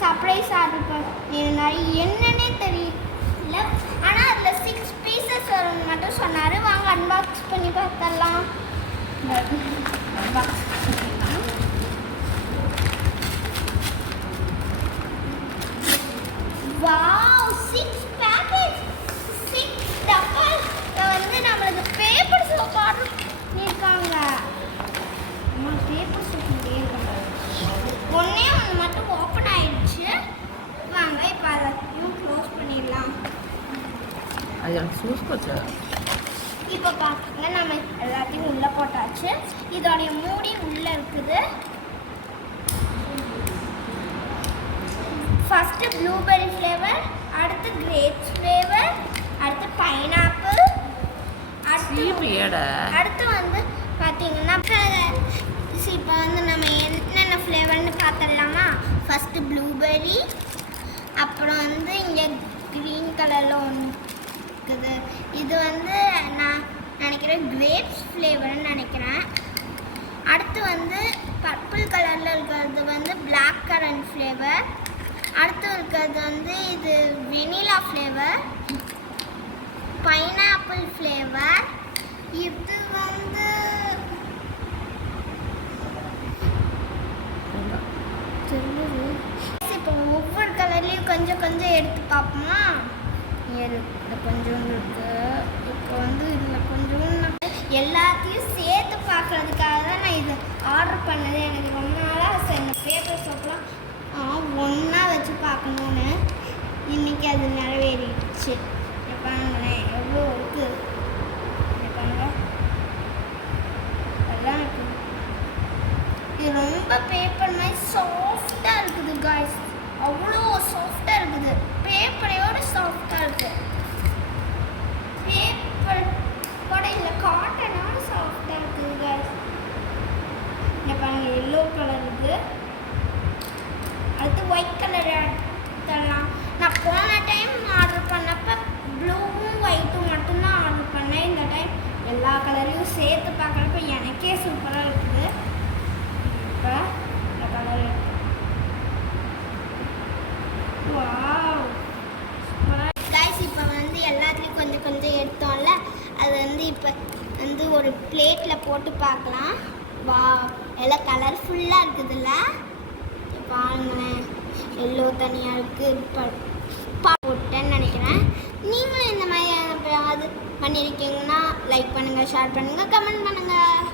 Surprise order பண்ணியிருந்தாரு. என்னன்னே தெரியல. ஆனால் அதில் 6 பீசஸ் வரும்னு மட்டும் சொன்னார். வாங்க அன்பாக்ஸ் பண்ணி பார்த்தரலாம். வாவ், 6 பேக்கெட், 6 டப்பால் வந்து நம்மளுக்கு பேப்பர் சோப் ஆர்டர் பண்ணியிருக்காங்க. பேப்பர் சோப் ஒன்றே ஒன்று மட்டும் ஓப்பன் ஆயிடுச்சு. வாங்க இப்போ அதையும் க்ளோஸ் பண்ணிடலாம். இப்போ பார்த்துங்க, நம்ம எல்லாத்தையும் உள்ளே போட்டாச்சு. இதோடைய மூடி உள்ளே இருக்குது. ஃபஸ்ட்டு ப்ளூபெர்ரி ஃப்ளேவர், அடுத்து கிரேப்ஸ் ஃப்ளேவர், அடுத்து பைனாப்பிள், அடுத்து வந்து பார்த்தீங்கன்னா இப்போ வந்து நம்ம என்னென்ன ஃப்ளேவர்னு பார்த்துடலாமா? ஃபஸ்ட்டு ப்ளூபெர்ரி, அப்புறம் வந்து இங்கே க்ரீன் கலரில் ஒன்று இருக்குது. இது வந்து நான் நினைக்கிறேன் கிரேப்ஸ் ஃப்ளேவர்னு நினைக்கிறேன். அடுத்து வந்து பர்பிள் கலரில் இருக்கிறது வந்து பிளாக் கரண்ட் ஃப்ளேவர். அடுத்து இருக்கிறது வந்து இது வெனிலா ஃப்ளேவர், பைனாப்பிள் ஃப்ளேவர். இது வந்து இப்போ ஒவ்வொரு கலர்லேயும் கொஞ்சம் கொஞ்சம் எடுத்து பார்ப்போமா? இதில் கொஞ்சம் இருக்கு. இப்போ வந்து இதில் கொஞ்சம் எல்லாத்தையும் சேர்த்து பார்க்கறதுக்காக தான் நான் இது ஆர்டர் பண்ணது. எனக்கு ரொம்ப நாளாக ஆசை இந்த பேப்பர் சோப்லாம் ஒன்றா வச்சு பார்க்கணுன்னு. இன்றைக்கி அது நிறைவேறிடுச்சு. பாருங்களேன் எவ்வளோ இருக்குது. பாருங்க எல்லாம் இருக்குது. இது ரொம்ப பேப்பர் மாதிரி சாஃப்டாக இருக்குது காய்ஸ். அவ்வளோ சாஃப்டாக இருக்குது. பேப்பரையோடு சாஃப்டாக இருக்குது. பேப்பர் கூட இல்லை, காட்டனோட சாஃப்டாக இருக்குது காய்ஸ். இங்கே பாருங்கள் எல்லோ கலர் இருக்குது. அடுத்து ஒயிட் கலர் எடுத்துடலாம். நான் போன டைம் ஆர்டர் பண்ணப்போ ப்ளூவும் ஒயிட்டும் மட்டும்தான் ஆர்டர் பண்ணேன். இந்த டைம் எல்லா கலரையும் சேர்த்து பார்க்குறப்ப எனக்கே சூப்பராக இருக்குது. இப்போ இந்த கலர் கைஸ், இப்போ வந்து எல்லாத்துலேயும் கொஞ்சம் கொஞ்சம் எடுத்தோம்ல, அது வந்து இப்போ வந்து ஒரு பிளேட்டில் போட்டு பார்க்கலாம். வா, எல்லாம் கலர்ஃபுல்லாக இருக்குதுல்ல. பாருங்களேன் எல்லோ தனியாக இருக்குது. போட்டேன்னு நினைக்கிறேன். நீங்களும் இந்த மாதிரி அது பண்ணியிருக்கீங்கன்னா லைக் பண்ணுங்கள், ஷேர் பண்ணுங்கள், கமெண்ட் பண்ணுங்கள்.